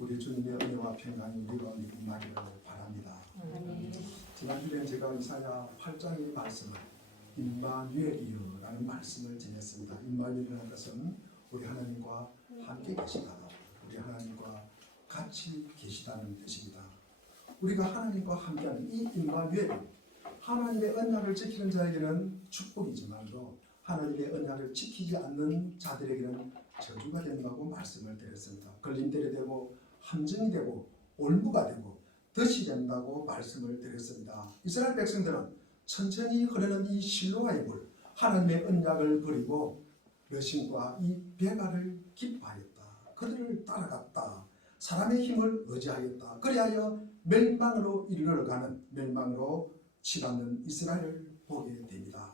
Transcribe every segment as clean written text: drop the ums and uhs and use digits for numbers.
우리 주님의 은혜와 평강이 우리 가운데 임하기를 바랍니다. 지난주에 제가 이사야 8장의 말씀을 임마누엘이여라는 말씀을 전했습니다. 임마누엘이라는 것은 우리 하나님과 함께 계시다, 우리 하나님과 같이 계시다는 뜻입니다. 우리가 하나님과 함께하는 이 임마누엘, 하나님의 언약을 지키는 자에게는 축복이지만도 하나님의 언약을 지키지 않는 자들에게는 저주가 된다고 말씀을 드렸습니다. 걸림돌이 되고 함정이 되고 올무가 되고 덫이 된다고 말씀을 드렸습니다. 이스라엘 백성들은 천천히 흐르는 이 실로아의 물, 하나님의 언약을 버리고 여신과 이 베가를 기뻐하였다. 그들을 따라갔다. 사람의 힘을 의지하였다. 그리하여 멸망으로 이르러가는, 멸망으로 치닫는 이스라엘을 보게 됩니다.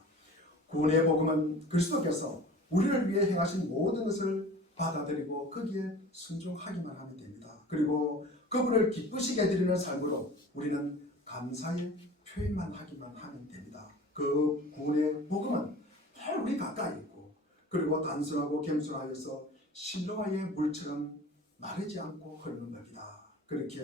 구원의 복음은 그리스도께서 우리를 위해 행하신 모든 것을 받아들이고 거기에 순종하기만 하면 됩니다. 그리고 그분을 기쁘시게 드리는 삶으로 우리는 감사의 표현만 하기만 하면 됩니다. 그 구원의 복음은 늘 우리 가까이 있고, 그리고 단순하고 겸손하여서 실로아의 물처럼 마르지 않고 흐르는 겁니다. 그렇게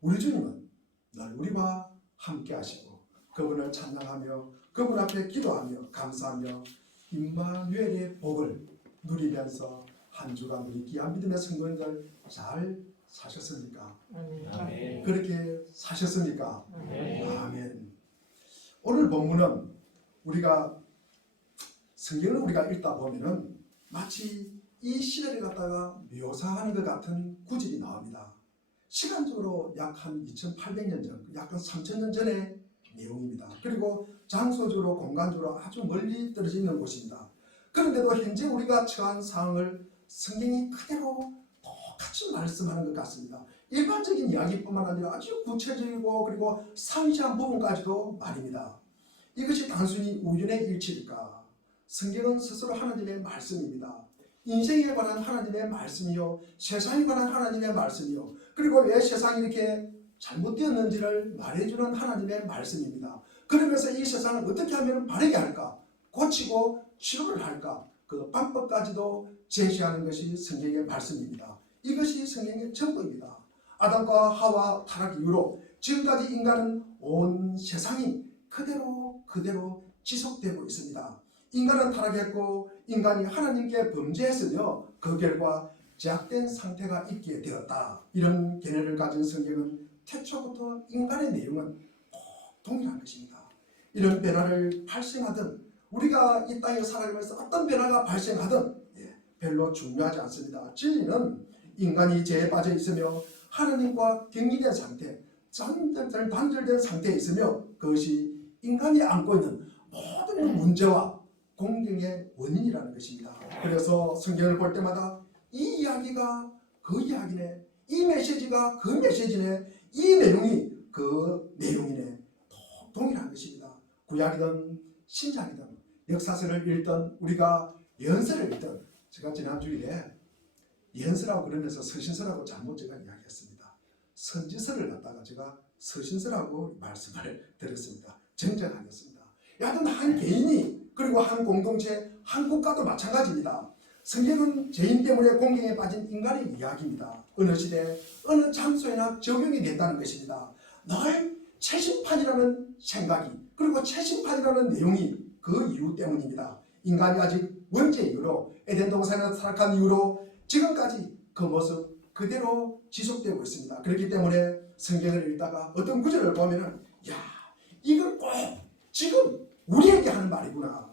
우리 주님은 늘 우리와 함께 하시고 그분을 찬양하며 그분 앞에 기도하며 감사하며 임마누엘의 복을 누리면서 한 주간 우리 귀한 믿음의 성도님들 잘 사셨습니까? 아멘. 그렇게 사셨습니까? 아멘. 아멘. 오늘 본문은 성경을 우리가 읽다 보면은 마치 이 시대를 갖다가 묘사하는 것 같은 구절이 나옵니다. 시간적으로 약 한 2800년 전, 약간 3000년 전의 내용입니다. 그리고 장소적으로 공간적으로 아주 멀리 떨어져 있는 곳입니다. 그런데도 현재 우리가 처한 상황을 성경이 그대로 똑같이 말씀하는 것 같습니다. 일반적인 이야기뿐만 아니라 아주 구체적이고 그리고 상세한 부분까지도 말입니다. 이것이 단순히 우연의 일치일까? 성경은 스스로 하나님의 말씀입니다. 인생에 관한 하나님의 말씀이요, 세상에 관한 하나님의 말씀이요, 그리고 왜 세상이 이렇게 잘못되었는지를 말해주는 하나님의 말씀입니다. 그러면서 이 세상을 어떻게 하면 바르게 할까, 고치고 치료를 할까, 그 방법까지도 제시하는 것이 성경의 말씀입니다. 이것이 성경의 전부입니다. 아담과 하와 타락 이후로 지금까지 인간은 온 세상이 그대로 지속되고 있습니다. 인간은 타락했고 인간이 하나님께 범죄했으며 그 결과 제약된 상태가 있게 되었다. 이런 견해를 가진 성경은 태초부터 인간의 내용은 꼭 동일한 것입니다. 이런 변화를 발생하든 우리가 이 땅에 살아가면서 어떤 변화가 발생하든 별로 중요하지 않습니다. 진리는 인간이 죄에 빠져 있으며 하나님과 격리된 상태, 단절된 상태에 있으며 그것이 인간이 안고 있는 모든 문제와 공경의 원인이라는 것입니다. 그래서 성경을 볼 때마다 이 이야기가 그 이야기네, 이 메시지가 그 메시지네, 이 내용이 그 내용이네, 동일한 것입니다. 구약이든 신약이든 역사서를 읽든 우리가 연서를 읽든, 제가 지난주에 연서라고 그러면서 서신서라고 잘못 제가 이야기했습니다. 선지서를 갖다가 제가 서신서라고 말씀을 드렸습니다. 정정하겠습니다. 여하튼 한 개인이 그리고 한 공동체, 한 국가도 마찬가지입니다. 성경은 죄인 때문에 공경에 빠진 인간의 이야기입니다. 어느 시대, 어느 장소에나 적용이 된다는 것입니다. 늘 최신판이라는 생각이, 그리고 최신판이라는 내용이 그 이유 때문입니다. 인간이 아직 원죄 이후로, 에덴 동산에서 타락한 이후로 지금까지 그 모습 그대로 지속되고 있습니다. 그렇기 때문에 성경을 읽다가 어떤 구절을 보면은, 이건 꼭 지금 우리에게 하는 말이구나.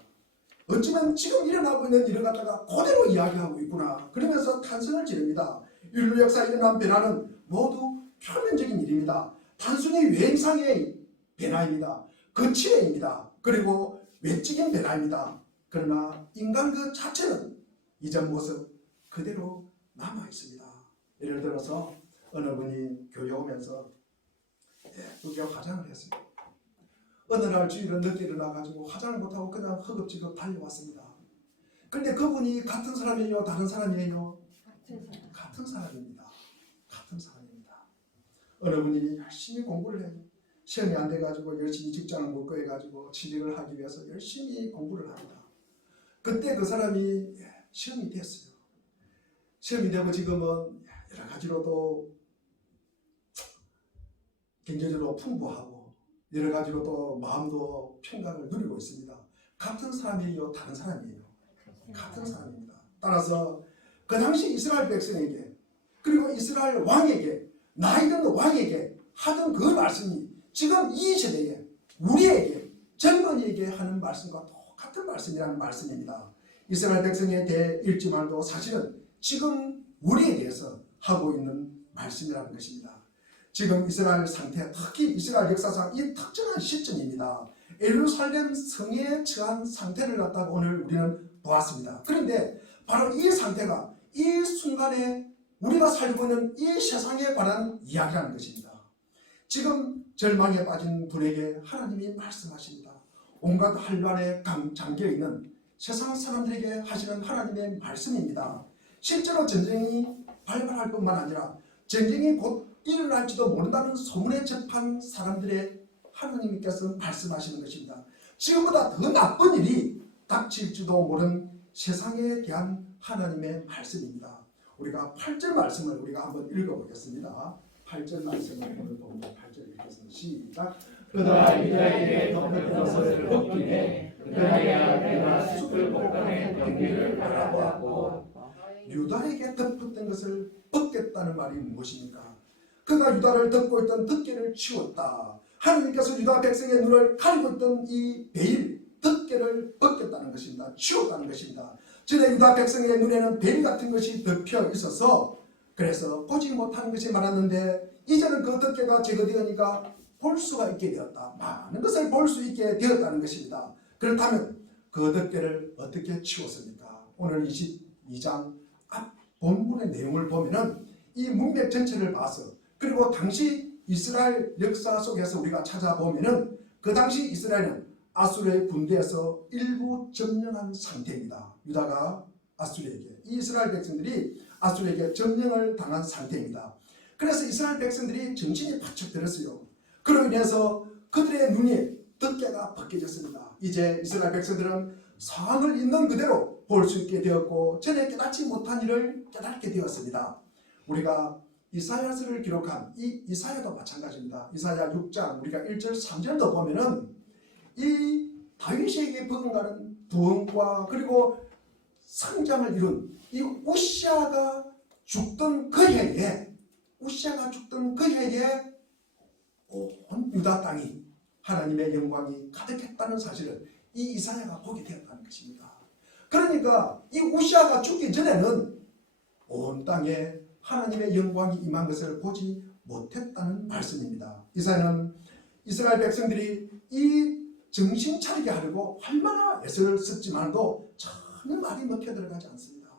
어쩌면 지금 일어나고 있는 일을 갖다가 그대로 이야기하고 있구나. 그러면서 탄성을 지릅니다. 인류 역사에 일어난 변화는 모두 표면적인 일입니다. 단순히 외형상의 변화입니다. 거침입니다. 그리고 외적인 변화입니다. 그러나 인간 그 자체는 이전 모습 그대로 남아 있습니다. 예를 들어서 어느 분이 교회 오면서 우리가 화장을 했어요. 어느 날 주일은 늦게 일어나가지고 화장을 못하고 그냥 허겁지겁 달려왔습니다. 그런데 그분이 같은 사람이에요? 다른 사람이에요? 같은 사람입니다. 같은 사람입니다. 어느 분이 열심히 공부를 해요. 시험이 안 돼가지고 열심히 직장을 못 구해가지고 취직을 하기 위해서 열심히 공부를 합니다. 그때 그 사람이 시험이 됐어요. 시험이 되고 지금은 여러 가지로도 경제적으로 풍부하고 여러 가지로 또 마음도 평강을 누리고 있습니다. 같은 사람이에요, 다른 사람이에요? 같은 사람입니다. 따라서 그 당시 이스라엘 백성에게 그리고 이스라엘 왕에게 나이든 왕에게 하던 그 말씀이 지금 이 시대에 우리에게 젊은이에게 하는 말씀과 똑같은 말씀이라는 말씀입니다. 이스라엘 백성에 대해 읽지만도 사실은 지금 우리에 대해서 하고 있는 말씀이라는 것입니다. 지금 이스라엘 상태, 특히 이스라엘 역사상 이 특정한 시점입니다. 예루살렘 성에 처한 상태를 갖다가 오늘 우리는 보았습니다. 그런데 바로 이 상태가 이 순간에 우리가 살고 있는 이 세상에 관한 이야기라는 것입니다. 지금 절망에 빠진 분에게 하나님이 말씀하십니다. 온갖 한란에 잠겨있는 세상 사람들에게 하시는 하나님의 말씀입니다. 실제로 전쟁이 발발할 뿐만 아니라 전쟁이 곧 일어날지도 모른다는 소문에 접한 사람들의 하나님께서 말씀하시는 것입니다. 지금보다 더 나쁜 일이 닥칠지도 모르는 세상에 대한 하나님의 말씀입니다. 우리가 8절 말씀을 우리가 한번 읽어보겠습니다. 8절 말씀을 오늘 보면 8절 읽겠습니다. 시작. 그가 유다에게 덮였던 것을 벗기되 그날이야 내가 숲을 폭풍해 경비를 바라보았고. 유다에게 덮었던 것을 벗겠다는 말이 무엇입니까? 그가 유다를 덮고 있던 덮개를 치웠다. 하나님께서 유다 백성의 눈을 가리고 있던 이 베일, 덮개를 벗겼다는 것입니다. 치웠다는 것입니다. 전에 유다 백성의 눈에는 베일 같은 것이 덮여 있어서 그래서 보지 못하는 것이 많았는데 이제는 그 덮개가 제거되니까 볼 수가 있게 되었다. 많은 것을 볼 수 있게 되었다는 것입니다. 그렇다면 그 덮개를 어떻게 치웠습니까? 오늘 22장 앞 본문의 내용을 보면은 이 문맥 전체를 봐서 그리고 당시 이스라엘 역사 속에서 우리가 찾아보면은 그 당시 이스라엘은 아수르의 군대에서 일부 점령한 상태입니다. 유다가 아수르에게, 이스라엘 백성들이 아수르에게 점령을 당한 상태입니다. 그래서 이스라엘 백성들이 정신이 바짝 들었어요. 그로 인해서 그들의 눈이 덮개가 벗겨졌습니다. 이제 이스라엘 백성들은 상황을 있는 그대로 볼 수 있게 되었고 전에 깨닫지 못한 일을 깨닫게 되었습니다. 우리가 이사야서를 기록한 이 이사야도 마찬가지입니다. 이사야 6장 우리가 1절 3절도 보면은 이 다윗에게 버금가는 부흥과 그리고 성장을 이룬 이 우시아가 죽던 그 해에 온 유다 땅이 하나님의 영광이 가득했다는 사실을 이 이사야가 보게 되었다는 것입니다. 그러니까 이 우시아가 죽기 전에는 온 땅에 하나님의 영광이 임한 것을 보지 못했다는 말씀입니다. 이사야는 이스라엘 백성들이 이 정신 차리게 하려고 얼마나 애를 썼지만도 전혀 말이 먹혀 들어가지 않습니다.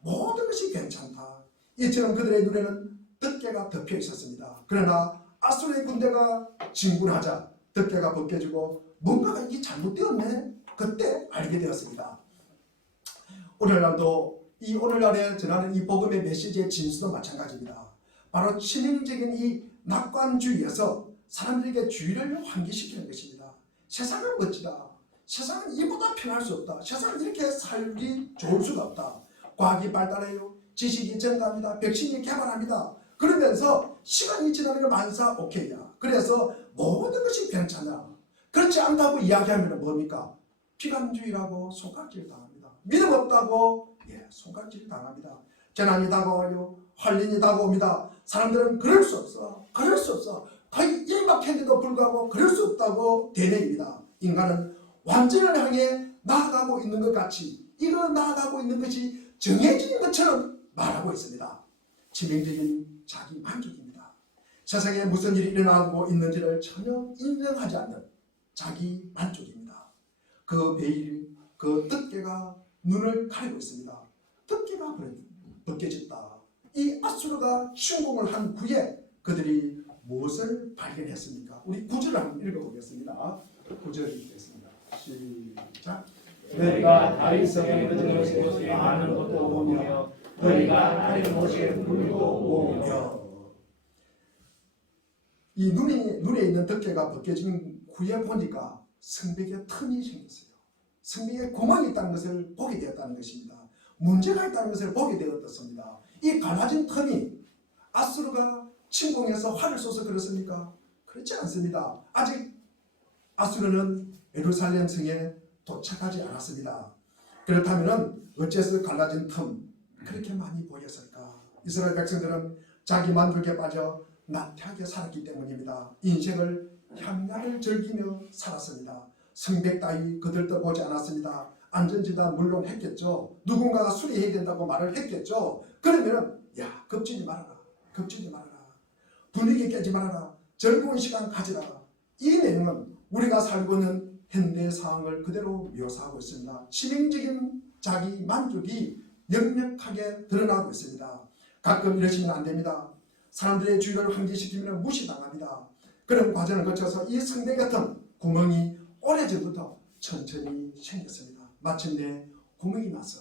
모든 것이 괜찮다. 이처럼 그들의 눈에는 덮개가 덮여 있었습니다. 그러나 아수르의 군대가 진군하자 덮개가 벗겨지고 뭔가가 이게 잘못되었네. 그때 알게 되었습니다. 오늘날도 이 오늘날에 전하는 이 복음의 메시지의 진수도 마찬가지입니다. 바로 치명적인 이 낙관주의에서 사람들에게 주의를 환기시키는 것입니다. 세상은 멋지다. 세상은 이보다 편할 수 없다. 세상은 이렇게 살기 좋을 수가 없다. 과학이 발달해요. 지식이 증가합니다. 백신이 개발합니다. 그러면서 시간이 지나면 만사 오케이야. 그래서 모든 것이 괜찮아. 그렇지 않다고 이야기하면 뭡니까? 비관주의라고 손가락질 당합니다. 믿음 없다고 손가락질 당합니다. 재난이 다가와요. 환란이 다가옵니다. 사람들은 그럴 수 없어. 거의 임박했는데도 불구하고 그럴 수 없다고 대내입니다. 인간은 완전을 향해 나아가고 있는 것 같이 이거 나아가고 있는 것이 정해진 것처럼 말하고 있습니다. 치명적인 자기 만족입니다. 세상에 무슨 일이 일어나고 있는지를 전혀 인정하지 않는 자기 만족입니다. 그 베일, 그 덮개가 눈을 가리고 있습니다. 덮개가 벗겨졌다. 이 아수르가 침공을 한 후에 그들이 무엇을 발견했습니까? 우리 9절을 한번 읽어보겠습니다. 9절 읽겠습니다. 시작. 너희가 다윗성에 묻은 곳에 아는 것도 보며 너희가 아는 곳에 물도 보며. 이 눈에 있는 덮개가 벗겨진 후에 보니까 성벽에 틈이 생겼어요. 성벽에 구멍이 있다는 것을 보게 되었다는 것입니다. 문제가 있다는 것을 보게 되었습니다. 이 갈라진 틈이 아수르가 침공해서 활을 쏘서 그렇습니까? 그렇지 않습니다. 아직 아수르는 예루살렘 성에 도착하지 않았습니다. 그렇다면 어째서 갈라진 틈 그렇게 많이 보였을까? 이스라엘 백성들은 자기 만족에 빠져 나태하게 살았기 때문입니다. 인생을 향락을 즐기며 살았습니다. 성백 따위 그들도 보지 않았습니다. 안전지단 물론 했겠죠. 누군가가 수리해야 된다고 말을 했겠죠. 그러면 야 겁주지 말아라. 겁주지 말아라. 분위기 깨지 말아라. 즐거운 시간 가지라. 이 내용은 우리가 살고 있는 현대 상황을 그대로 묘사하고 있습니다. 치명적인 자기 만족이 역력하게 드러나고 있습니다. 가끔 이러시면 안 됩니다. 사람들의 주의를 환기시키면 무시당합니다. 그런 과정을 거쳐서 이 성대 같은 구멍이 오래전부터 천천히 생겼습니다. 마침내 구멍이 나서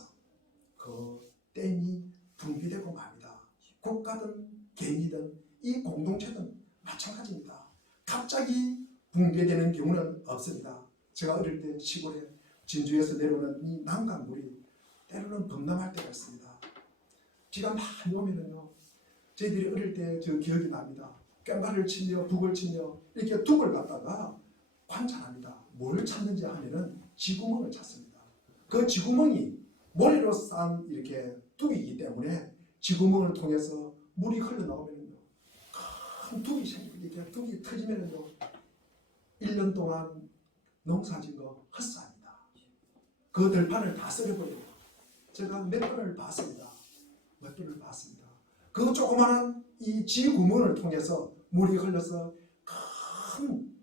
그 댐이 붕괴되고 맙니다. 국가든 개인이든 이 공동체든 마찬가지입니다. 갑자기 붕괴되는 경우는 없습니다. 제가 어릴 때 시골에 진주에서 내려오는 이 난강물이 때로는 범람할 때가 있습니다. 비가 많이 오면은요, 저희들이 어릴 때 저 기억이 납니다. 꽹과를 치며 북을 치며 이렇게 둑을 갖다가 관찰합니다. 뭘 찾는지 하면은 쥐구멍을 찾습니다. 그 쥐구멍이 모래로 싼 이렇게 둑이기 때문에 쥐구멍을 통해서 물이 흘러나오면은요, 큰 둑이 생기고 이렇게 둑이 터지면은요, 1년 동안 농사진 거 헛사입니다. 그 들판을 다 썰어버리고 제가 몇 번을 봤습니다. 몇 번을 봤습니다. 그 조그마한 이 지구멍을 통해서 물이 흘러서 큰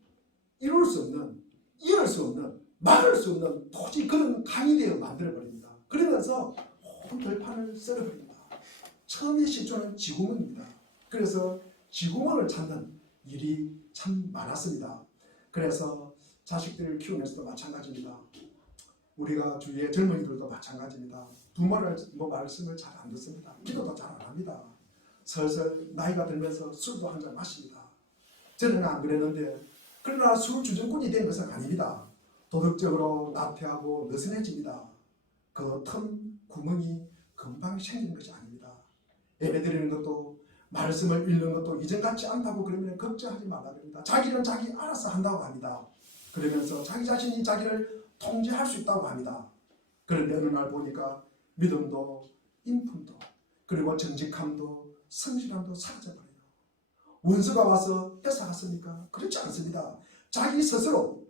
이룰 수 없는, 이을 수 없는, 막을 수 없는 도저히 그런 강이 되어 만들어버립니다. 그러면서 온 들판을 썰어버립니다. 처음에 시초는 지구멍입니다. 그래서 지구멍을 찾는 일이 참 많았습니다. 그래서 자식들을 키우면서도 마찬가지입니다. 우리가 주위의 젊은이들도 마찬가지입니다. 부모를 말씀을 잘 안 듣습니다. 기도도 잘 안 합니다. 슬슬 나이가 들면서 술도 한 잔 마십니다. 저는 안 그랬는데 그러나 술 주정꾼이 된 것은 아닙니다. 도덕적으로 나태하고 느슨해집니다. 그 틈 구멍이 금방 생기는 것이 아닙니다. 예배드리는 것도 말씀을 읽는 것도 이전 같지 않다고 그러면 걱정하지 말라고 합니다. 자기는 자기 알아서 한다고 합니다. 그러면서 자기 자신이 자기를 통제할 수 있다고 합니다. 그런데 어느 날 보니까 믿음도 인품도 그리고 정직함도 성실함도 사라져버려요. 원수가 와서 뺏어갔습니까? 그렇지 않습니다. 자기 스스로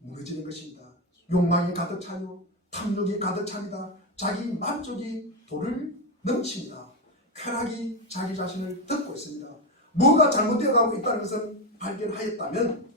무너지는 것입니다. 욕망이 가득 차요. 탐욕이 가득 찹니다. 자기 만족이 도를 넘칩니다. 쾌락이 자기 자신을 덮고 있습니다. 뭐가 잘못되어 가고 있다는 것을 발견하였다면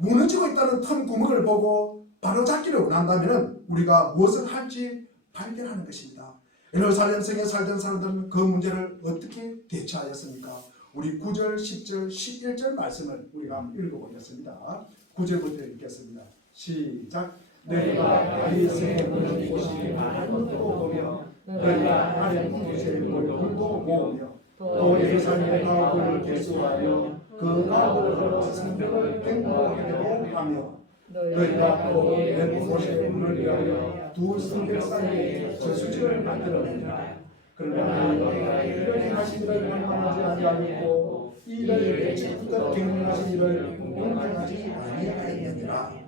무너지고 있다는 틈 구멍을 보고 바로잡기를 원한다면 우리가 무엇을 할지 발견하는 것입니다. 예루살렘 성에 살던 사람들은 그 문제를 어떻게 대처하였습니까? 우리 9절, 10절, 11절 말씀을 우리가 한번 읽어보겠습니다. 9절부터 읽겠습니다. 시작. 너희가 다윗의 무너진 곳이 많은 것도 보며 너희가 아래 곳의 물도 모으며 또 예루살렘의 가옥을 개수하여 그 가옥을 걸어 성벽을 갱고하려고 하며 너희가 또 내 곳에 문을 위하여 두 성벽 사이에 저수지를 만들었느니라. 그러나 너희가 이를 행하신 일을 원망하지 아니하고 이를 예측부터 경륜하신 일을 용납하지 아니하였느니라.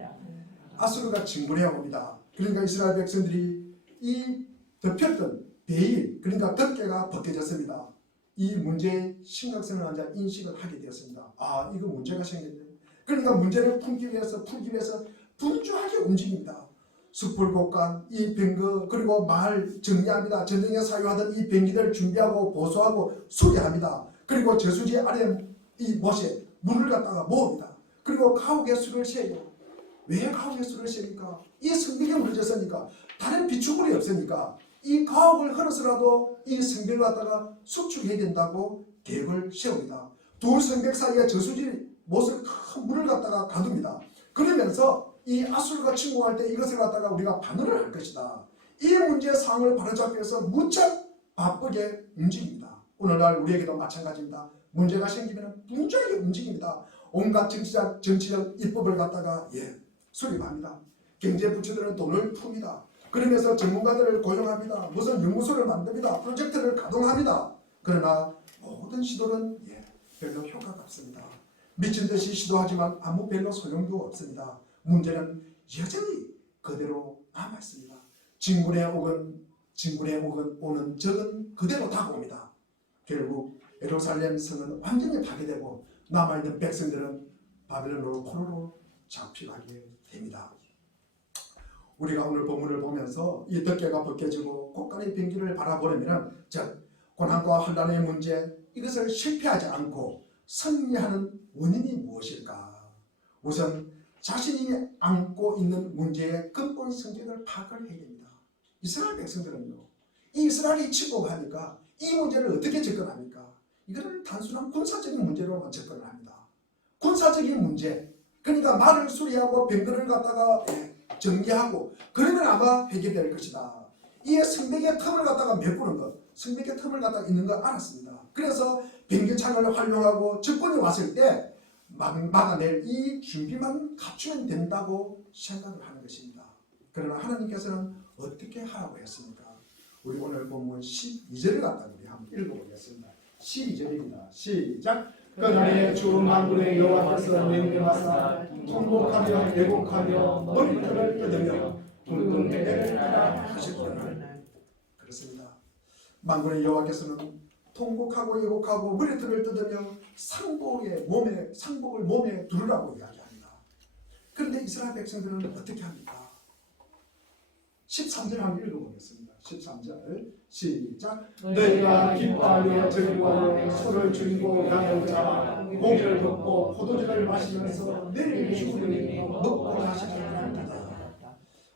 아수르가 진군해 옵니다. 그러니까 이스라엘 백성들이 이 덮였던 베일, 그러니까 덮개가 벗겨졌습니다. 이 문제의 심각성을 이제 인식을 하게 되었습니다. 아, 이거 문제가 생겼네. 그러니까 문제를 풀기 위해서 분주하게 움직입니다. 숲을 곡간 이 병거 그리고 마을 정리합니다. 전쟁에 사용하던 이 병기들 준비하고 보수하고 수리합니다. 그리고 저수지 아래 이 못에 물을 갖다가 모읍니다. 그리고 가옥에 수를 세요. 왜 가옥에 수를 세니까? 이 성벽이 무너졌으니까 다른 비축물이 없으니까 이 가옥을 흘러서라도 이 성벽을 갖다가 수축해야 된다고 계획을 세웁니다. 두 성벽 사이에 저수지 못을 큰 물을 갖다가 가둡니다. 그러면서 이 아수르가 침공할 때 이것을 갖다가 우리가 반응을 할 것이다. 이 문제의 상황을 바로잡기 위해서 무척 바쁘게 움직입니다. 오늘날 우리에게도 마찬가지입니다. 문제가 생기면 분주하게 움직입니다. 온갖 정치적 입법을 갖다가 수립합니다. 경제 부처들은 돈을 풉니다. 그러면서 전문가들을 고용합니다. 무슨 연구소를 만듭니다. 프로젝트를 가동합니다. 그러나 모든 시도는 별로 효과가 없습니다. 미친 듯이 시도하지만 아무 별로 소용도 없습니다. 문제는 여전히 그대로 남아있습니다. 진군에 오는 적은 그대로 다가옵니다. 결국 예루살렘 성은 완전히 파괴되고 남아있는 백성들은 바벨론으로 포로로 잡혀가게 됩니다. 우리가 오늘 본문을 보면서 이 덮개가 벗겨지고 곳간의 병기를 바라보려면 즉 고난과 환난의 문제 이것을 실패하지 않고 승리하는 원인이 무엇일까? 우선 자신이 안고 있는 문제의 근본 성격을 파악을 해야 됩니다. 이스라엘 백성들은요, 이 이스라엘이 침공하니까 이 문제를 어떻게 접근합니까? 이거를 단순한 군사적인 문제로만 접근을 합니다. 군사적인 문제, 그러니까 말을 수리하고 병거를 갖다가 정리하고 그러면 아마 해결될 것이다. 이에 성벽의 틈을 갖다가 메꾸는 것, 성벽의 틈을 갖다가 있는 걸 알았습니다. 그래서 병기창을 활용하고 적군이 왔을 때 막아낼 이 준비만 갖추면 된다고 생각을 하는 것입니다. 그러나 하나님께서는 어떻게 하라고 했습니까? 우리 오늘 본문 12절을 갖다가 우리 한번 읽어보겠습니다. 12절입니다. 시작. 그날에 주 만군의 여호와께서 명령하사 통곡하며 애곡하며 머리털을 뜯으며 둥둥 배를 따라 하셨거늘. 그렇습니다. 만군의 여호와께서는 통곡하고 애곡하고 머리털을 뜯으며 상복을 몸에 두르라고 이야기합니다. 그런데 이스라엘 백성들은 어떻게 합니까? 13절 한번 읽어보겠습니다. 13절 시작. 너희가 기뻐하며 즐거워하며 소를 죽이고 양을 잡아 고기를 굽고 포도주를 마시면서 내일 죽으리니 먹고 마시리라.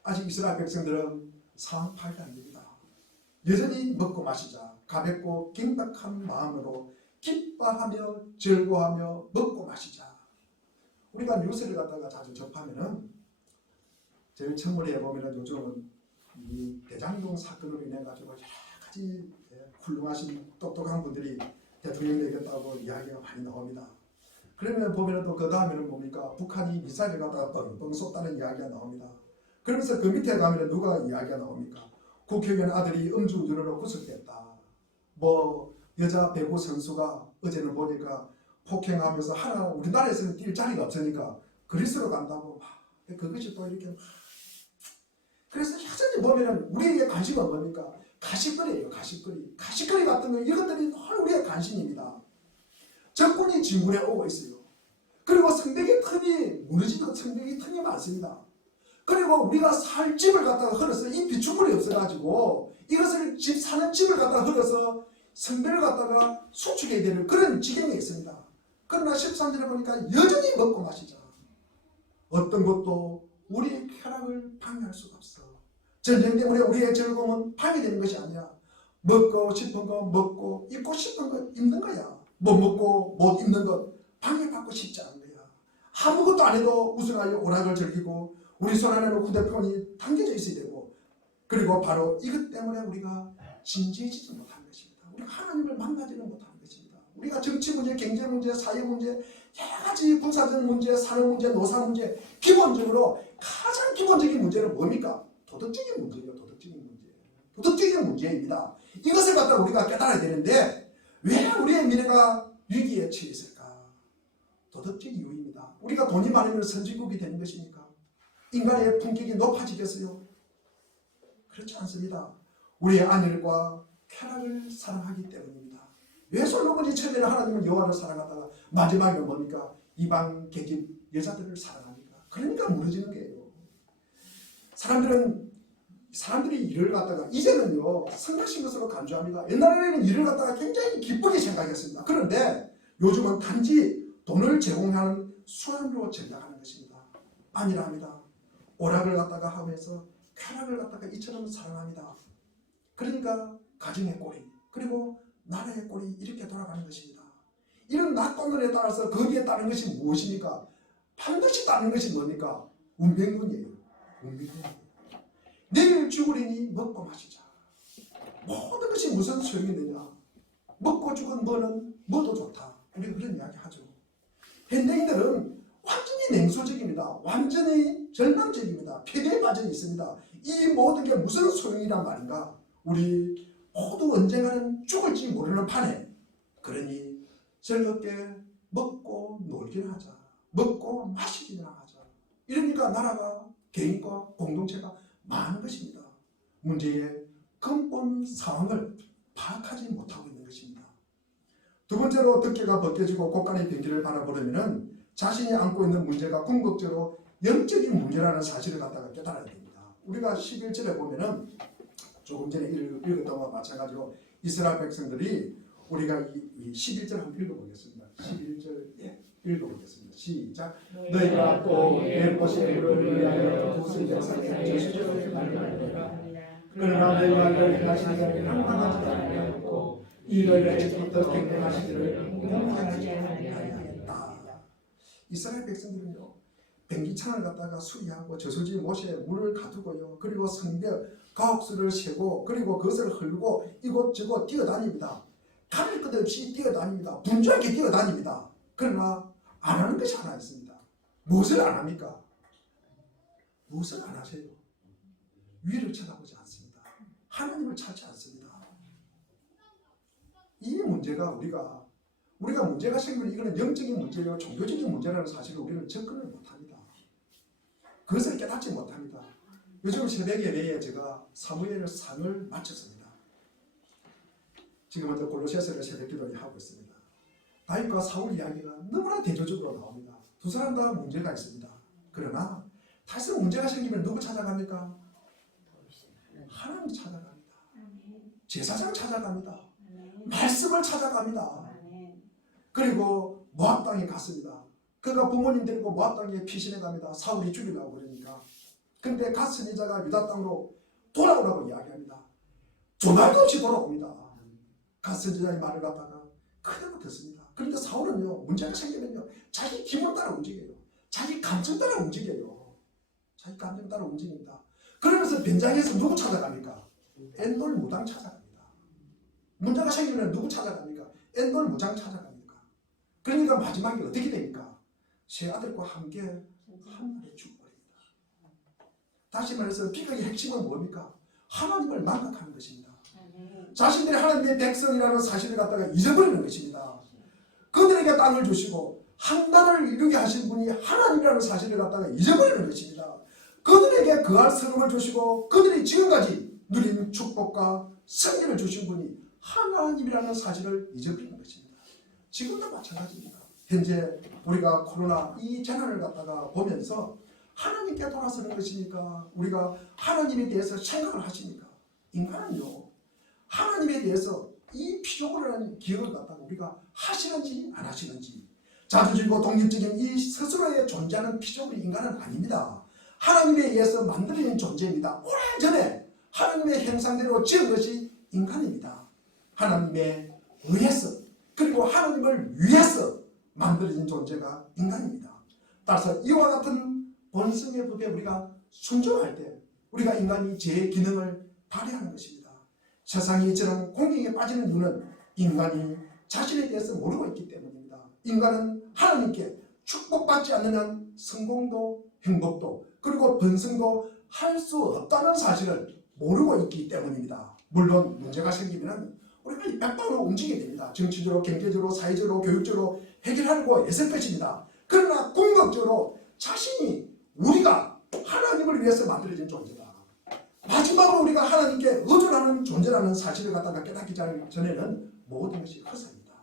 아직 이스라엘 백성들은 상황 파악이 안 됩니다. 여전히 먹고 마시자 가볍고 긴박한 마음으로 기뻐하며 즐거워하며 먹고 마시자. 우리가 뉴스를 갖다가 자주 접하면은 저희 청문회에 보면은 요즘은 이 대장동 사건으로 인해 가지고 여러 가지 훌륭하신 똑똑한 분들이 대통령 되겠다고 이야기가 많이 나옵니다. 그러면 보면은 또 그 다음에는 뭡니까? 북한이 미사일을 갖다가 뻥뻥 쏟다는 이야기가 나옵니다. 그러면서 그 밑에 가면은 누가 이야기가 나옵니까? 국회의원 아들이 음주운전으로 구속됐다. 뭐 여자 배구 선수가 어제는 보니까 폭행하면서 하나 우리나라에서는 뛸 자리가 없으니까 그리스로 간다고 막 그것이 또 이렇게 막 그래서 여전히 보면은 우리에게 관심은 뭡니까? 가십거리예요. 가십거리 같은 거 이것들이 늘 우리의 관심입니다. 적군이 진군에 오고 있어요. 그리고 성벽의 틈이 무너지는 성벽의 틈이 많습니다. 그리고 우리가 살 집을 갖다가 헐어서 이 비축물이 없어가지고 이것을 사는 집을 갖다가 헐어서 성벽을 갖다가 수축해야 되는 그런 지경에 있습니다. 그러나 13절에 보니까 여전히 먹고 마시자. 어떤 것도 우리의 쾌락을 방해할 수가 없어. 전쟁 때문에 우리의 즐거움은 방해되는 것이 아니야. 먹고 싶은 거 먹고 입고 싶은 거 입는 거야. 못 먹고 못 입는 것 방해받고 싶지 않은 거야. 아무것도 안 해도 우승하여 오락을 즐기고 우리 손 안에는 휴대폰이 당겨져 있어야 되고 그리고 바로 이것 때문에 우리가 진지해지지 못하는 것입니다. 우리가 하나님을 만나지는 못하는 것입니다. 우리가 정치 문제, 경제 문제, 사회 문제, 여러 가지 군사적 문제, 산업 문제, 노사 문제 기본적으로 가장 기본적인 문제는 뭡니까? 도덕적인 문제예요. 도덕적인 문제입니다. 이것을 갖다 우리가 깨달아야 되는데 왜 우리의 미래가 위기에 처해 있을까? 도덕적 이유입니다. 우리가 돈이 많으면 선진국이 되는 것입니까? 인간의 품격이 높아지겠어요? 그렇지 않습니다. 우리의 안일과 쾌락을 사랑하기 때문입니다. 왜 솔로몬이 처음에는 하나님은 여호와를 사랑하다가 마지막에 뭡니까? 이방 계집 여자들을 사랑합니까? 그러니까 무너지는 거예요. 사람들이 일을 갖다가 이제는요 성가신 것으로 간주합니다. 옛날에는 일을 갖다가 굉장히 기쁘게 생각했습니다. 그런데 요즘은 단지 돈을 제공하는 수단으로 전락하는 것입니다. 아니라 합니다. 오락을 갖다가 하면서 쾌락을 갖다가 이처럼 사랑합니다. 그러니까 가정의 꼴이 그리고 나라의 꼴이 이렇게 돌아가는 것입니다. 이런 낙관론에 따라서 거기에 따른 것이 무엇입니까? 반드시 따른 것이 뭡니까? 운명론이에요. 내일 죽으리니 먹고 마시자. 모든 것이 무슨 소용이 되냐? 먹고 죽은 뭐는 뭐도 좋다. 우리가 그런 이야기 하죠. 현대인들은 완전히 냉소적입니다. 완전히 절망적입니다. 폐대에 빠져 있습니다. 이 모든 게 무슨 소용이란 말인가? 우리 모두 언젠가는 죽을지 모르는 판에 그러니 즐겁게 먹고 놀기나 하자. 먹고 마시기나 하자. 이러니까 나라가 개인과 공동체가 많은 것입니다. 문제의 근본 상황을 파악하지 못하고 있는 것입니다. 두 번째로 덮개가 벗겨지고 곳간의 변기를 바라보려면 자신이 안고 있는 문제가 궁극적으로 영적인 문제라는 사실을 갖다가 깨달아야 됩니다. 우리가 11절에 보면은 조금 전에 읽었던 것과 마찬가지로 이스라엘 백성들이 우리가 이 11절 한번 읽어보겠습니다. 11절 읽어보겠습니다. 시작. 너희가 또 내 모세를 위하여 두세 제사장의 수저를 말하노라. 그러나 너희가 너희 자신에게 항당하지 아니하였고 이를 내게부터 경영하시기를 공경하지 아니하였다. 이스라엘 백성들은요, ben기창을 갖다가 수리하고 저수지 못에 물을 가두고요, 그리고 성벽 가옥수를 세고 그리고 그것을 흘고 이곳저곳 뛰어다닙니다. 가릴 것 없이 뛰어다닙니다. 분주하게 뛰어다닙니다. 그러나 안 하는 것이 하나 있습니다. 무엇을 안 합니까? 무엇을 안 하세요? 위를 쳐다보지 않습니다. 하나님을 찾지 않습니다. 이 문제가 우리가 문제가 생기면 이거는 영적인 문제요, 종교적인 문제라는 사실을 우리는 접근을 못합니다. 그것을 깨닫지 못합니다. 요즘 새벽 예배에 제가 사무엘 상을 마쳤습니다. 지금은 골로새서를 새벽 기도를 하고 있습니다. 다윗과 사울 이야기가 너무나 대조적으로 나옵니다. 두 사람 다 문제가 있습니다. 그러나 다시 문제가 생기면 누구 찾아갑니까? 하나님 찾아갑니다. 제사장 찾아갑니다. 말씀을 찾아갑니다. 그리고 모압 땅에 갔습니다. 그가 부모님 데리고 모압 땅에 피신해 갑니다. 사울이 죽이려고 그러니까. 근데 갓 선지자가 유다 땅으로 돌아오라고 이야기합니다. 조날도 없이 돌아옵니다. 갓 선지자의 말을 갖다가 그대로 듣습니다. 그런데 사울은요, 문제가 생기면요, 자기 기분 따라 움직여요. 자기 감정 따라 움직여요. 자기 감정 따라 움직입니다. 그러면서 변장에서 누구 찾아갑니까? 엔돌 무당 찾아갑니다. 문제가 생기면 누구 찾아갑니까? 엔돌 무장 찾아갑니다. 그러니까 마지막에 어떻게 됩니까? 세 아들과 함께 한 날에 죽어버립니다. 다시 말해서 비극의 핵심은 뭡니까? 하나님을 망각하는 것입니다. 자신들이 하나님의 백성이라는 사실을 갖다가 잊어버리는 것입니다. 그들에게 땅을 주시고 한나라를 이루게 하신 분이 하나님이라는 사실을 갖다가 잊어버리는 것입니다. 그들에게 거할 성읍을 주시고 그들이 지금까지 누린 축복과 승리를 주신 분이 하나님이라는 사실을 잊어버리는 것입니다. 지금도 마찬가지입니다. 현재 우리가 코로나 이 재난을 갖다가 보면서 하나님께 돌아서는 것입니까? 우리가 하나님에 대해서 생각을 하십니까? 인간은요, 하나님에 대해서 이 피조물이라는 기억을 갖다가 우리가 하시는지 안 하시는지, 자주지고 독립적인 이 스스로의 존재하는 피조물이 인간은 아닙니다. 하나님에 의해서 만들어진 존재입니다. 오래전에 하나님의 형상대로 지은 것이 인간입니다. 하나님에 의해서, 그리고 하나님을 위해서 만들어진 존재가 인간입니다. 따라서 이와 같은 본성의 법에 우리가 순종할 때 우리가 인간이 제 기능을 발휘하는 것입니다. 세상이 이처럼 공경에 빠지는 이유는 인간이 자신에 대해서 모르고 있기 때문입니다. 인간은 하나님께 축복받지 않는 한 성공도 행복도 그리고 번성도 할 수 없다는 사실을 모르고 있기 때문입니다. 물론 문제가 생기면 우리가 이 백방으로 움직여야 됩니다. 정치적으로, 경제적으로, 사회적으로, 교육적으로 해결하려고 애쓸 것입니다. 그러나 궁극적으로 자신이 우리가 하나님을 위해서 만들어진 존재다. 마지막으로 우리가 하나님께 의존하는 존재라는 사실을 갖다가 깨닫기 전에는 모든 것이 헛소리입니다.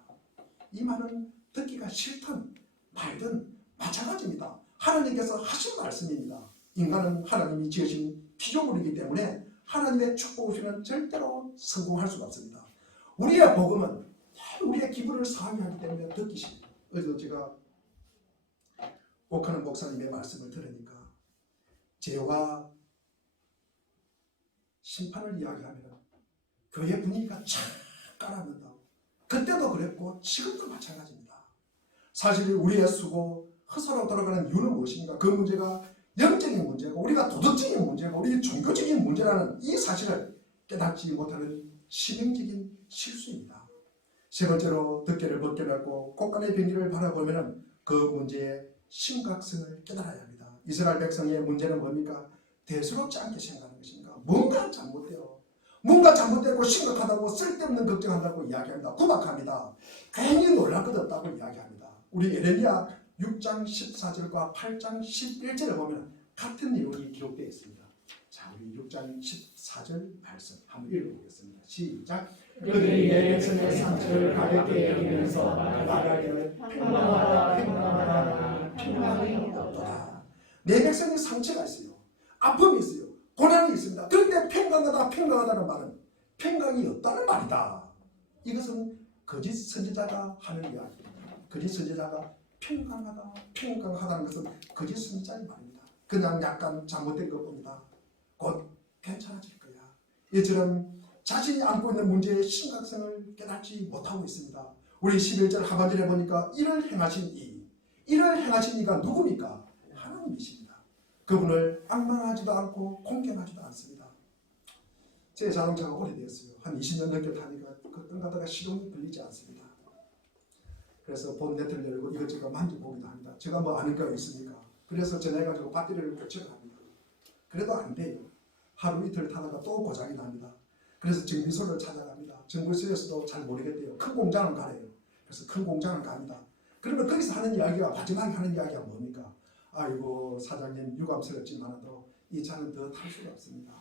이 말은 듣기가 싫든 말든 마찬가지입니다. 하나님께서 하신 말씀입니다. 인간은 하나님이 지으신 피조물이기 때문에 하나님의 축복 없이는 절대로 성공할 수가 없습니다. 우리의 복음은 우리의 기분을 상하게 때문에 듣기 싫습니다. 어제 제가 옥하는 목사님의 말씀을 들으니까 죄와 심판을 이야기하면 교회 분위기가 쫙 깔아앉는다고. 그때도 그랬고 지금도 마찬가지입니다. 사실 우리의 수고 허사로 돌아가는 이유는 무엇인가? 그 문제가 영적인 문제고 우리가 도덕적인 문제고 우리 종교적인 문제라는 이 사실을 깨닫지 못하는 치명적인 실수입니다. 세 번째로 덮개를 벗겨내고 곳간의 변기를 바라보면 그 문제의 심각성을 깨달아야 합니다. 이스라엘 백성의 문제는 뭡니까? 대수롭지 않게 생각하는 것입니까? 뭔가 잘못돼요. 뭔가 잘못되고 심각하다고 쓸데없는 걱정한다고 이야기합니다. 구박합니다. 괜히 놀랄 것 없다고 이야기합니다. 우리 예레미야 6장 14절과 8장 11절을 보면 같은 내용이 기록되어 있습니다. 자, 우리 6장 14절 말씀 한번 읽어보겠습니다. 시작. 그들이 내 백성의 상처를 가볍게 여기면서 말하기를 평강하라 평강하라 평강이 없도다. 내 백성의 상처가 있어요. 아픔이 있어요. 고난이 있습니다. 그런데 평강하다 평강하다는 말은 평강이 없다는 말이다. 이것은 거짓 선지자가 하는 이야기입니다. 거짓 선지자가 평강하다 평강하다는 것은 거짓 선지자의 말입니다. 그냥 약간 잘못된 것뿐이다. 곧 괜찮아질 거야. 이처럼 자신이 안고 있는 문제의 심각성을 깨닫지 못하고 있습니다. 우리 11절 하반절에 보니까 이를 행하신 이가 누굽니까? 하나님이십니다. 그분을 악망하지도 않고 공경하지도 않습니다. 제 자동차가 오래되었어요. 한 20년 넘게 타니까 어떤 가다가 시동이 걸리지 않습니다. 그래서 본네트를 열고 이것저것 만져보기도 합니다. 제가 뭐 아는 거 있습니까? 그래서 전화해가지고 배터리를 교체를 합니다. 그래도 안 돼요. 하루 이틀 타다가 또 고장이 납니다. 그래서 정비소를 찾아갑니다. 정비소에서도 잘 모르겠대요. 큰 공장을 가래요. 그래서 큰 공장을 갑니다. 그러면 거기서 하는 이야기가 마지막에 하는 이야기가 뭡니까? 아이고 사장님 유감스럽지만도 이 차는 더 탈 수가 없습니다.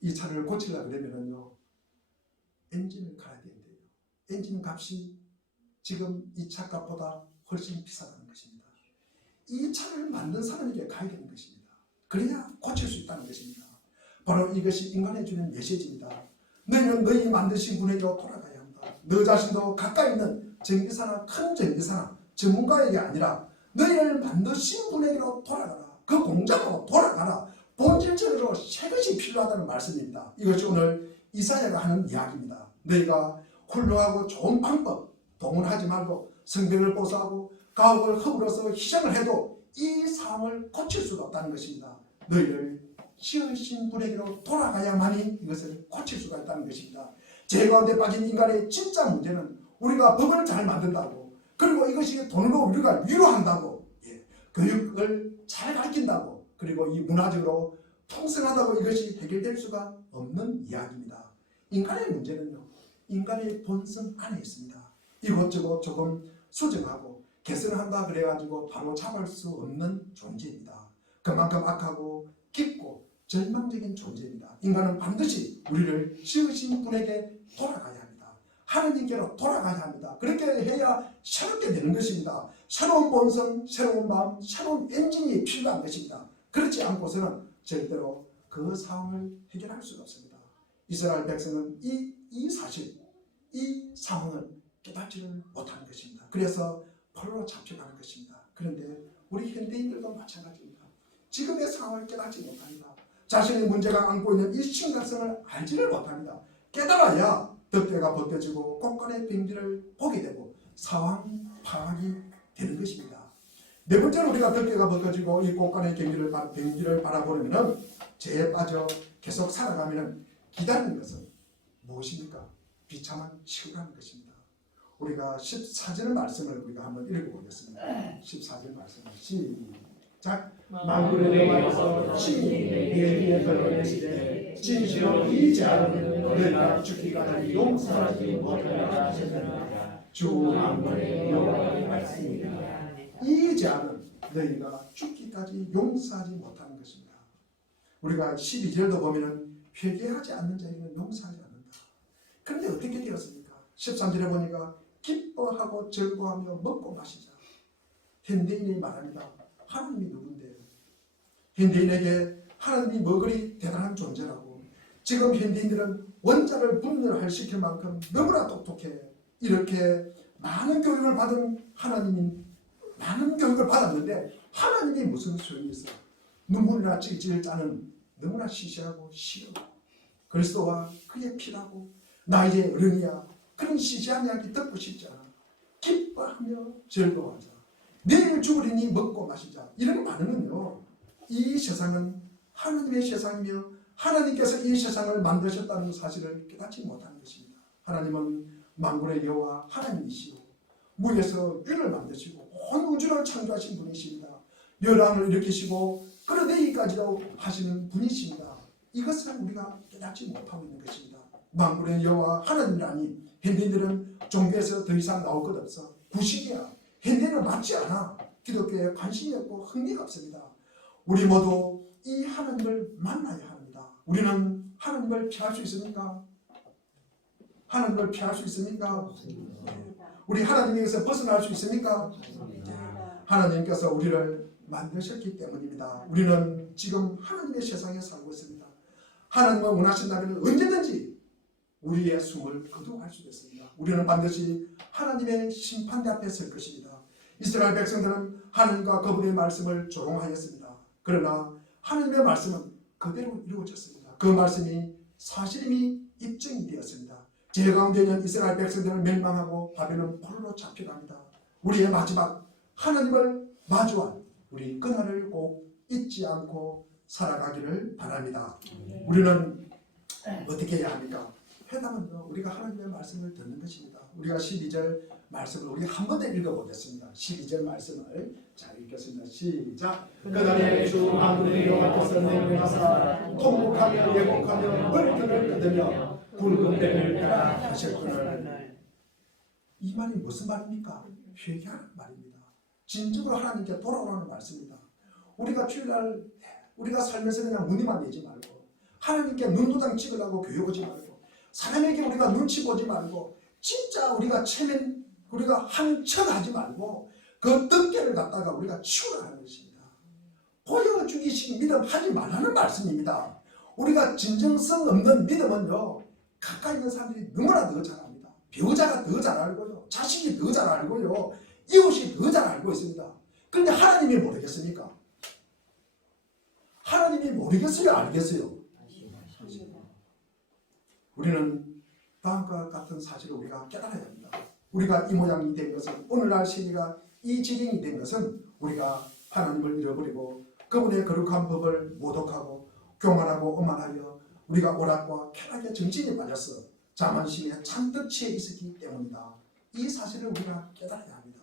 이 차를 고치려고 그러면은요 엔진을 갈아야 된대요. 엔진 값이 지금 이 차 값보다 훨씬 비싸다는 것입니다. 이 차를 만든 사람에게 가야 되는 것입니다. 그래야 고칠 수 있다는 것입니다. 바로 이것이 인간에 주는 메시지입니다. 너희는 너희 만드신 분에게로 돌아가야 한다. 너 자신도 가까이 있는 정비사나 큰 정비사나 전문가에게 아니라 너희를 만드신 분에게로 돌아가라. 그 공장으로 돌아가라. 본질적으로 새 것이 필요하다는 말씀입니다. 이것이 오늘 이사야가 하는 이야기입니다. 너희가 훌륭하고 좋은 방법 동원하지 말고 성벽을 보수하고 가옥을 허물어서 희생을 해도 이 상황을 고칠 수가 없다는 것입니다. 너희를 지으신 분에게로 돌아가야만이 이것을 고칠 수가 있다는 것입니다. 죄 가운데 빠진 인간의 진짜 문제는 우리가 법을 잘 만든다고 그리고 이것이 돈으로 우리가 위로한다고 교육을 잘 가르친다고 그리고 이 문화적으로 풍성하다고 이것이 해결될 수가 없는 이야기입니다. 인간의 문제는요. 인간의 본성 안에 있습니다. 이것저것 조금 수정하고 개선한다 그래가지고 바로 잡을 수 없는 존재입니다. 그만큼 악하고 깊고 절망적인 존재입니다. 인간은 반드시 우리를 지으신 분에게 돌아가야 합니다. 하느님께로 돌아가야 합니다. 그렇게 해야 새롭게 되는 것입니다. 새로운 본성, 새로운 마음, 새로운 엔진이 필요한 것입니다. 그렇지 않고서는 절대로 그 상황을 해결할 수가 없습니다. 이스라엘 백성은 이 사실, 이 상황을 깨닫지를 못하는 것입니다. 그래서 포로로 잡혀가는 것입니다. 그런데 우리 현대인들도 마찬가지입니다. 지금의 상황을 깨닫지 못합니다. 자신의 문제가 안고 있는 이 심각성을 알지를 못합니다. 깨달아야 덕대가 벗겨지고 곳간의 병기를 보게 되고 상황 파악이 되는 것입니다. 네 번째로 우리가 덕대가 벗겨지고 이 곳간의 병기를 바라보려면 죄에 빠져 계속 살아가면 기다리는 것은 무엇입니까? 비참한 시간인 것입니다. 우리가 14절 말씀을 우리가 한번 읽어보겠습니다. 14절 말씀 시작. 만군의 여호와께서 친히 내게 걸어내시되 진실로 이 자는 너희가 죽기까지 용서하지 못하리라 하셨느니라. 주 만군의 여호와의 말씀입니다. 이 죄는 너희가 죽기까지 용서하지 못하는 것입니다. 우리가 12절도 보면은 회개하지 않는 자에게는 용서하지 않는다. 그런데 어떻게 되었습니까? 13절에 보니까 기뻐하고 즐거워하며 먹고 마시자. 현대인이 말합니다. 하나님이 누군데요? 현대인에게 하나님이 뭐그리 대단한 존재라고. 지금 현대인들은 원자를 분열할 시킬 만큼 너무나 똑똑해. 이렇게 많은 교육을 받은 하나님이 많은 교육을 받았는데 하나님이 무슨 소용이 있어? 눈물이나 찔찔 짜는 너무나 시시하고 싫어. 그리스도와 그의 피라고 나 이제 어른이야. 그런 시시한 이야기 듣고 싶지 않아. 기뻐하며 즐거워하자. 내일 죽으리니 먹고 마시자. 이런 말은요. 이 세상은 하나님의 세상이며 하나님께서 이 세상을 만드셨다는 사실을 깨닫지 못하는 것입니다. 하나님은 만군의 여호와 하나님이시오. 무에서 윤을 만드시고 온 우주를 창조하신 분이십니다. 열왕을 일으키시고 끌어내기까지도 하시는 분이십니다. 이것을 우리가 깨닫지 못하고 있는 것입니다. 만군의 여호와 하나님이라니 현대인들은 종교에서 더 이상 나올 것 없어. 구식이야. 현대는 맞지 않아. 기독교에 관심이 없고 흥미가 없습니다. 우리 모두 이 하나님을 만나야 합니다. 우리는 하나님을 피할 수 있습니까? 하나님을 피할 수 있습니까? 우리 하나님에게서 벗어날 수 있습니까? 하나님께서 우리를 만드셨기 때문입니다. 우리는 지금 하나님의 세상에 살고 있습니다. 하나님은 원하신다면 언제든지 우리의 숨을 거두할 수 있습니다. 우리는 반드시 하나님의 심판대 앞에 설 것입니다. 이스라엘 백성들은 하나님과 그분의 말씀을 조롱하였습니다. 그러나 하나님의 말씀은 그대로 이루어졌습니다. 그 말씀이 사실임이 입증이 되었습니다. 제 가운데 있는 이스라엘 백성들은 멸망하고 바벨론 포로로 잡혀갑니다. 우리의 마지막 하나님을 마주한 우리 그날을 꼭 잊지 않고 살아가기를 바랍니다. 우리는 어떻게 해야 합니까? 회당은요, 우리가 하나님의 말씀을 듣는 것입니다. 우리가 12절 말씀을 우리 한 번 더 읽어보겠습니다. 12절 말씀을 잘 읽겠습니다. 시작. 그날에 주 만군의 여호와께서 내게 하사 통곡하며 예곡하며 머리털을 뜯으며 굵은 뱀을 따라 하셨거늘. 이 말이 무슨 말입니까? 회개하는 말입니다. 진정으로 하나님께 돌아오라는 말씀입니다. 우리가 주일날 우리가 살면서 그냥 문의만 내지 말고 하나님께 눈도장 찍으려고 교회 오지 말고 사람에게 우리가 눈치 보지 말고 진짜 우리가 체면 우리가 한천하지 말고 그 덮개를 갖다가 우리가 치우라 하는 것입니다. 보여주기식 믿음 하지 말라는 말씀입니다. 우리가 진정성 없는 믿음은요, 가까이 있는 사람들이 너무나 더 잘 압니다. 배우자가 더 잘 알고요, 자식이 더 잘 알고요, 이웃이 더 잘 알고 있습니다. 그런데 하나님이 모르겠습니까? 하나님이 모르겠어요, 알겠어요? 우리는 다음과 같은 사실을 우리가 깨달아야 합니다. 우리가 이 모양이 된 것은, 오늘날 시대가 이 지경이 된 것은 우리가 하나님을 잃어버리고 그분의 거룩한 법을 모독하고 교만하고 오만하여 우리가 오락과 쾌락의 정신에 빠져서 자만심에 잔뜩 취해 있었기 때문이다. 이 사실을 우리가 깨달아야 합니다.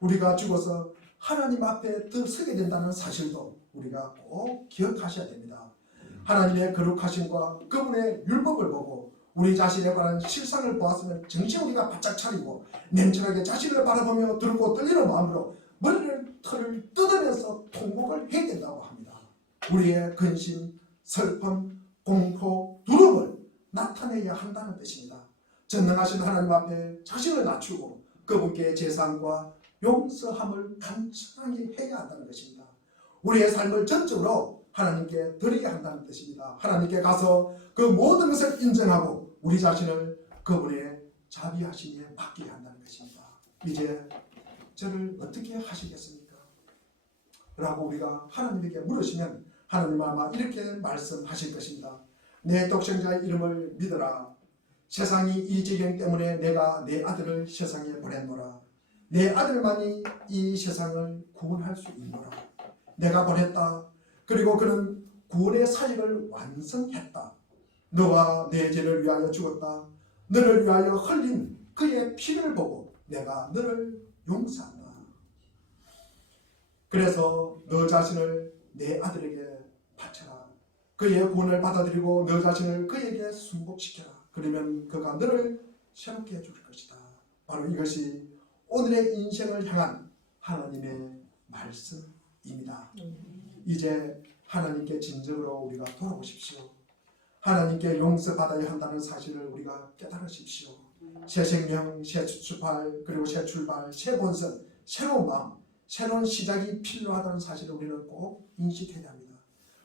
우리가 죽어서 하나님 앞에 더 서게 된다는 사실도 우리가 꼭 기억하셔야 됩니다. 하나님의 거룩하심과 그분의 율법을 보고 우리 자신에 관한 실상을 보았으면 정신 우리가 바짝 차리고 냉철하게 자신을 바라보며 들고 떨리는 마음으로 머리를 털을 뜯으면서 통곡을 해야 된다고 합니다. 우리의 근심, 슬픔, 공포, 두려움을 나타내야 한다는 뜻입니다. 전능하신 하나님 앞에 자신을 낮추고 그분께 제사함과 용서함을 간절하게 해야 한다는 것입니다. 우리의 삶을 전적으로 하나님께 드리게 한다는 뜻입니다. 하나님께 가서 그 모든 것을 인정하고 우리 자신을 그분의 자비하심에 맡기게 한다는 것입니다. 이제 저를 어떻게 하시겠습니까? 라고 우리가 하나님에게 물으시면 하나님 아마 이렇게 말씀하실 것입니다. 내 독생자의 이름을 믿어라. 세상이 이 지경 때문에 내가 내 아들을 세상에 보냈노라. 내 아들만이 이 세상을 구원할 수 있노라. 내가 보냈다. 그리고 그는 구원의 사역을 완성했다. 너와 내 죄를 위하여 죽었다. 너를 위하여 흘린 그의 피를 보고 내가 너를 용서한다. 그래서 너 자신을 내 아들에게 바쳐라. 그의 구원을 받아들이고 너 자신을 그에게 순복시켜라. 그러면 그가 너를 새롭게 해줄 것이다. 바로 이것이 오늘의 인생을 향한 하나님의 말씀입니다. 이제 하나님께 진정으로 우리가 돌아오십시오. 하나님께 용서받아야 한다는 사실을 우리가 깨달으십시오. 새 생명, 새 출발, 그리고 새 출발, 새 본성, 새로운 마음, 새로운 시작이 필요하다는 사실을 우리는 꼭 인식해야 합니다.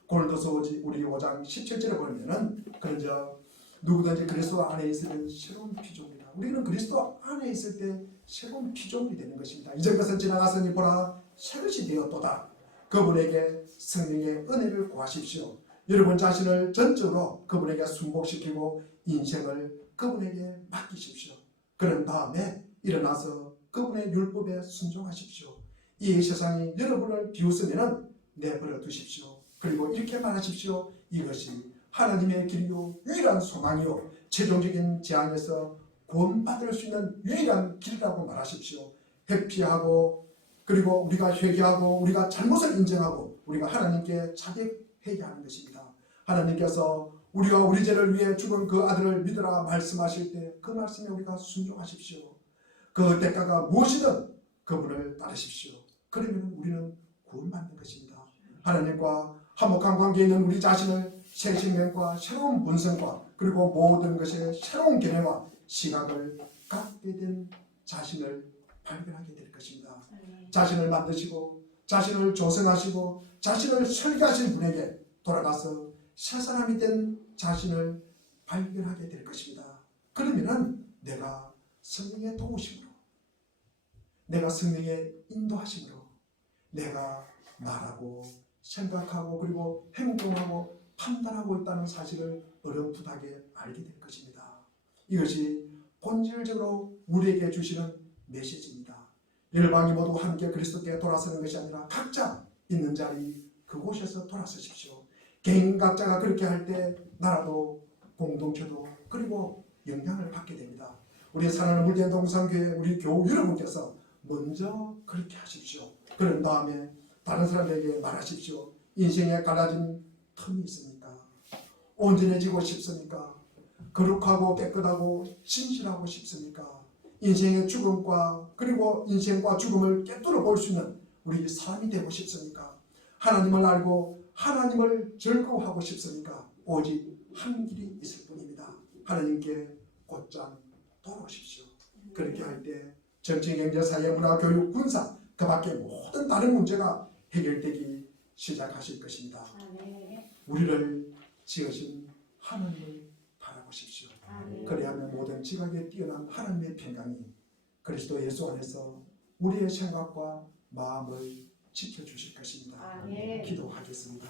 고린도서 우리 5장 17절에 보면은 그런저 누구든지 그리스도 안에 있으면 새로운 피조물이다. 우리는 그리스도 안에 있을 때 새로운 피조물이 되는 것입니다. 이전 것은 지나갔으니 보라 새것이 되었도다. 그분에게 성령의 은혜를 구하십시오. 여러분 자신을 전적으로 그분에게 순복시키고 인생을 그분에게 맡기십시오. 그런 다음에 일어나서 그분의 율법에 순종하십시오. 이 세상이 여러분을 비웃으면 내버려 두십시오. 그리고 이렇게 말하십시오. 이것이 하나님의 길이요 유일한 소망이요 최종적인 재앙에서 구원받을 수 있는 유일한 길이라고 말하십시오. 회피하고 그리고 우리가 회개하고 우리가 잘못을 인정하고 우리가 하나님께 자백해야 하는 것입니다. 하나님께서 우리가 우리 죄를 위해 죽은 그 아들을 믿으라 말씀하실 때 그 말씀에 우리가 순종하십시오. 그 대가가 무엇이든 그분을 따르십시오. 그러면 우리는 구원받는 것입니다. 하나님과 화목한 관계에 있는 우리 자신을 새 생명과 새로운 본성과 그리고 모든 것의 새로운 견해와 시각을 갖게 된 자신을 발견하게 될 것입니다. 자신을 만드시고 자신을 조성하시고 자신을 설계하신 분에게 돌아가서 새 사람이 된 자신을 발견하게 될 것입니다. 그러면은 내가 성령의 도우심으로, 내가 성령의 인도하심으로 내가 말하고 생각하고 그리고 행동하고 판단하고 있다는 사실을 어렴풋하게 알게 될 것입니다. 이것이 본질적으로 우리에게 주시는 메시지입니다. 열방이 모두 함께 그리스도께 돌아서는 것이 아니라 각자 있는 자리 그곳에서 돌아서십시오. 개인 각자가 그렇게 할 때 나라도 공동체도 그리고 영향을 받게 됩니다. 우리 사랑하는 물리의 동산교회 우리 교우 여러분께서 먼저 그렇게 하십시오. 그런 다음에 다른 사람에게 말하십시오. 인생에 갈라진 틈이 있습니까? 온전해지고 싶습니까? 거룩하고 깨끗하고 신실하고 싶습니까? 인생의 죽음과 그리고 인생과 죽음을 깨뚫어 볼 수 있는 우리 사람이 되고 싶습니까? 하나님을 알고 하나님을 즐거워하고 싶습니까? 오직 한 길이 있을 뿐입니다. 하나님께 곧장 돌아오십시오. 그렇게 할 때 정치, 경제, 사회, 문화, 교육, 군사 그 밖에 모든 다른 문제가 해결되기 시작하실 것입니다. 우리를 지으신 하나님을 바라보십시오. 그래야만 모든 지각에 뛰어난 하나님의 평강이 그리스도 예수 안에서 우리의 생각과 마음을 지켜주실 것입니다. 기도하겠습니다.